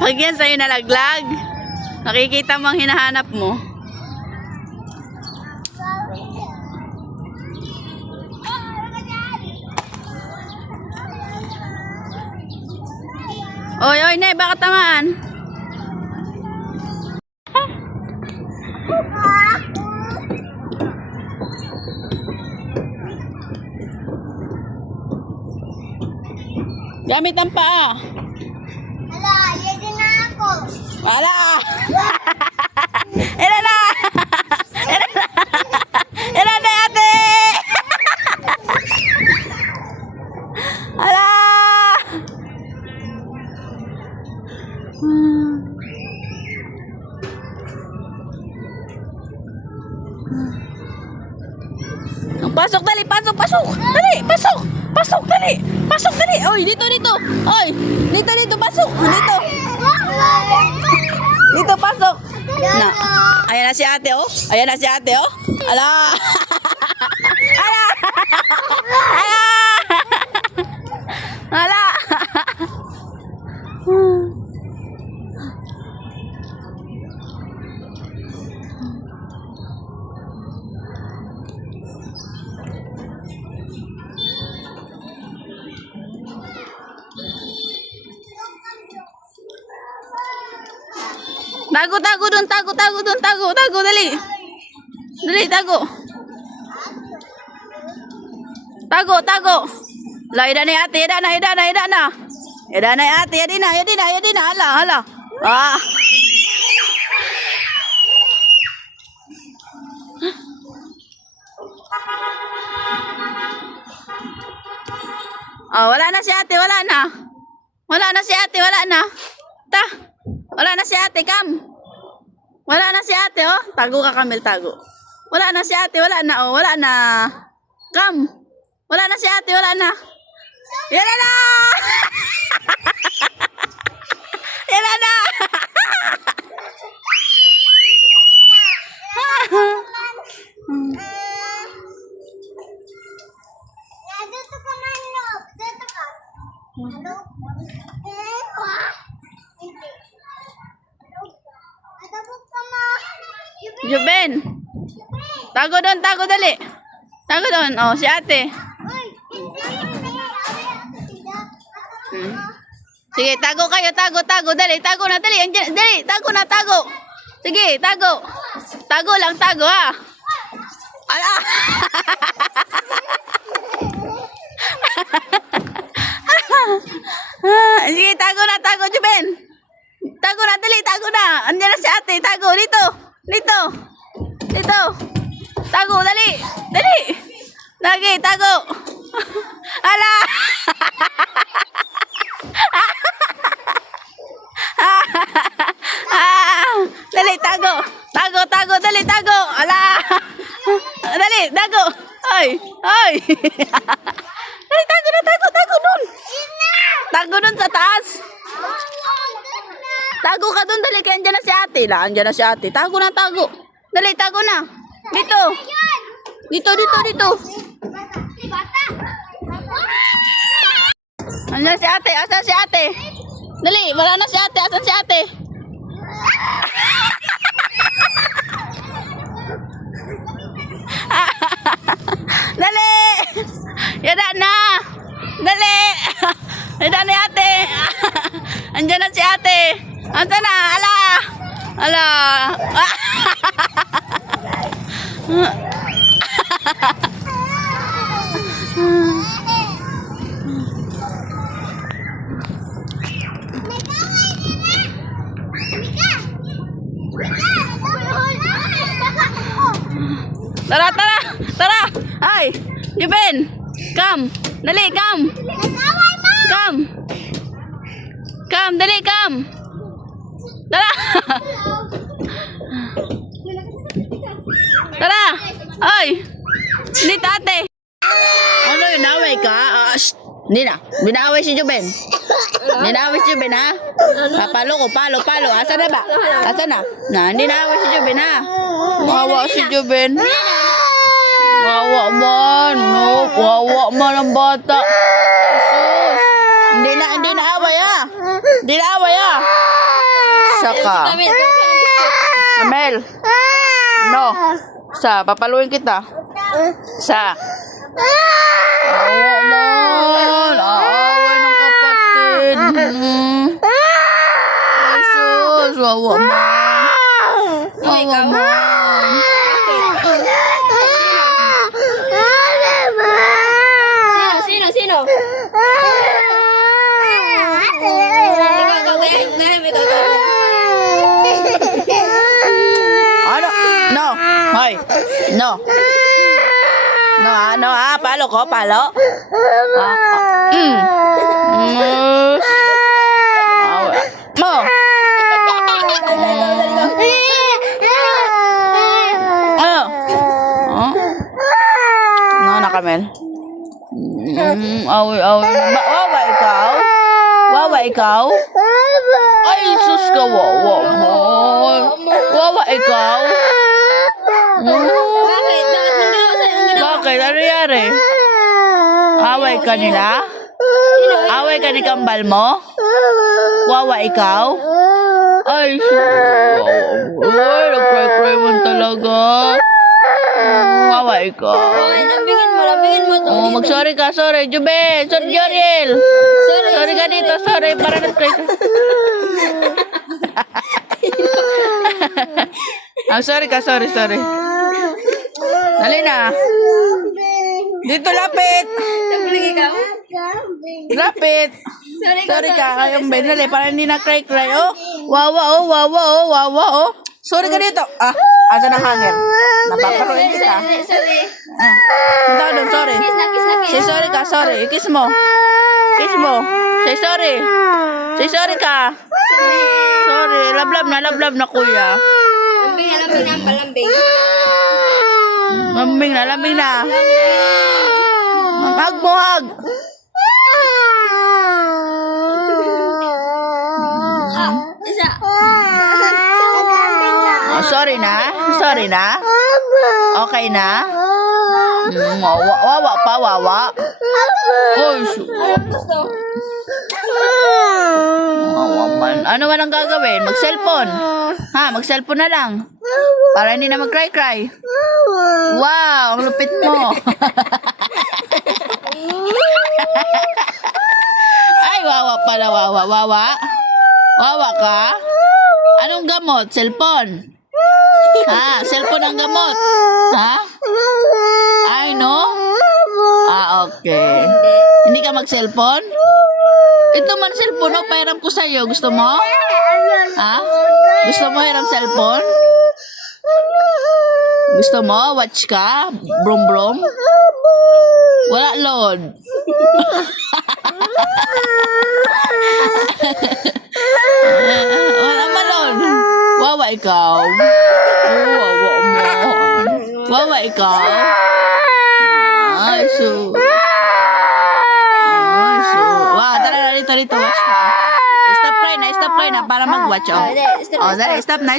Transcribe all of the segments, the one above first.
Pag yan sa'yo nalaglag, nakikita mo ang hinahanap mo. Oy, oy, Nay, baka tamaan. Gamit ang paa. Hala, yan na ako. Wala! Ilan na! Ilan na! Ilan na, ate! Hala! Pasok, dali! Pasok, pasok! Dali! Pasok! Pasok, dali! Pasok, dali! Oy, dito, dito! Oy! Dito, dito! Pasok! Dito! Dito, pasok! Na. Ayan na si ate, oh! Ayan na si ate, oh! Ala! Ala! Ala! Ala! Tago, tago dun, tago, tago dun, tago, tago, dali. Dali, tago. Tago, tago. La, ida na ate, ida na, ida na, ida na. Ida na ate, ida na, ida na, ida na, hala, hala. Ah. Oh, wala na si ate, wala na. Wala na si ate, wala na. Ta. Wala na si ate, Kam. Wala na si ate, oh. Tago ka, Kamil, tago. Wala na si ate, wala na, oh. Wala na. Kam. Wala na si ate, wala na. Yan na! Yan na! Dito ka man, no? Dito ka. Ano? Juben. Tago doon, tago dali. Tago doon. Oh, si ate. Sige, tago kayo, tago, tago, dali. Tago na, dali. Andiyan, dali, tago na, tago. Sige, tago. Tago lang, tago, ha. Ala. Sige, tago na, tago, Juben. Tago na, dali, tago na. Andiyan na si ate, tago, dito. Dito. Dito. Tago, dali. Dali. Lagi, tago. Ala. Dali, tago. Tago, tago, dali, tago. Ala. Dali, tago. Ay, ay. Dali, tago na, tago, tago nun. Tago nun sa taas. Tago ka dun, dali. Kaya andyan na si ate. Andyan na si ate. Tago na, tago. Dali, tago na. Dito. Dito, dito, dito. Andyan si ate. Asan si ate? Dali, wala na si ate. Asan si ate? Dali. Yada na. Dali. Yada ni ate. Andyan na si ate. Anta na, ala. Ala. Tara, tara. Tara. Ay, Juben. Come. Dali, come. Come. Come, dali, come. Tara. Tara. Ay. Hindi, tate. Ano yun, naway ka? Hindi na. Binaway si Juben. Binaway si Juben, ha? Papalo ko, palo, palo. Asa na ba? Asa na? Hindi naway si Juben, ha? Mawa si Juben. Wawa man. No, wawa man ang bata. Hindi na away, ha? Hindi na away, ha? Isa ka. Amel, ikaw ka ng biscuit. Amel. No. Isa, papaluin kita. Isa. Awa man. Aaway ng kapatid. Ay, sus. Awa man. Awa man. Sino? Ikaw, gayahin, ikaw. Ano? No. Hoy. No. No, ano palo ko, palo. Mo. Na Kamel. Away. Wawa ikaw. Ay, sus ka, wawa mo. Wawa ikaw. Bakit? Bakit mong ginawa sa'yo? Anong ginawa? Bakit? Ano nangyari? Away ka nila? Away ka ni kambal mo? Wawa ikaw? Ay, sus. Ay, nag-cry mo talaga. Wawa ikaw. Okay, lambingin mo ito. Oh, mag-sorry ka, sorry. Jubel, sorry, Joriel. Sorry ka dito, sorry. Para nag-cry ka. Sorry ka, sorry. Dali na. Dito, lapit. Nabulig ikaw? Lapit. Sorry ka, kayong Ben. Dali, para hindi na-cry. Oh, wawa, oh. Sorry ka dito. Asa na hangin? Napaparoin kita. Sorry. Punta ka doon, sorry. Kiss na. Say sorry ka, sorry. Kiss mo. Say sorry. Say sorry ka. Sorry. Lablab na kuya. Lambing. Lambing na. Hug mo, hug. Isa. Sorry na. Okay na. Wawa pa. Oy, Gusto. man. Ano man ang gagawin? Mag-cellphone. Mag-cellphone na lang. Para hindi na mag-cry. Wow, ang lupit mo. Ay, wawa pala, wawa. Wawa ka? Anong gamot? Cellphone? Cellphone ang gamot? Ay, no? Okay. Hindi ka mag-cellphone? Ito man cellphone, pairam ko sa'yo. Gusto mo? Gusto mo hiram cellphone? Gusto mo? Watch ka? Brom? Wala load. Wala malon. Wawa ikaw. Wawa mo. Wawa ikaw. Ay, so. Wow, tara dito. Watch ka. Stop cry na para mag-watch. Stop na.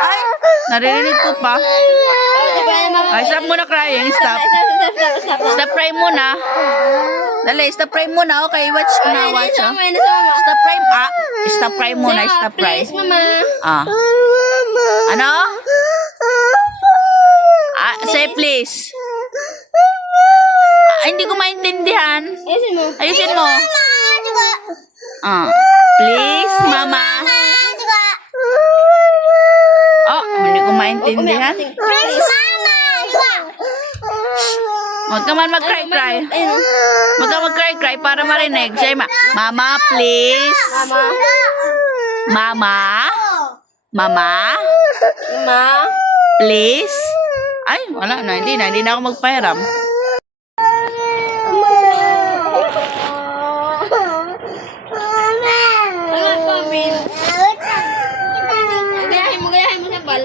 Ay, naririnig ko pa. Ay, stop muna crying. Stop. Stop cry muna. Dali, stop cry muna. Okay, watch ko na. Watch. Stop cry. Stop cry muna. Stop cry. Please, mama. Ano? Say please. Hindi ko maintindihan. Ayusin mo. Please, mama. Hindi ko maintindihan. Huwag ka man mag-cry. Huwag ka mag-cry para marinig. Say, mama, please. Mama. Please. Ay, wala na. Hindi na ako magpahiram. Gayahin mo siya, bal.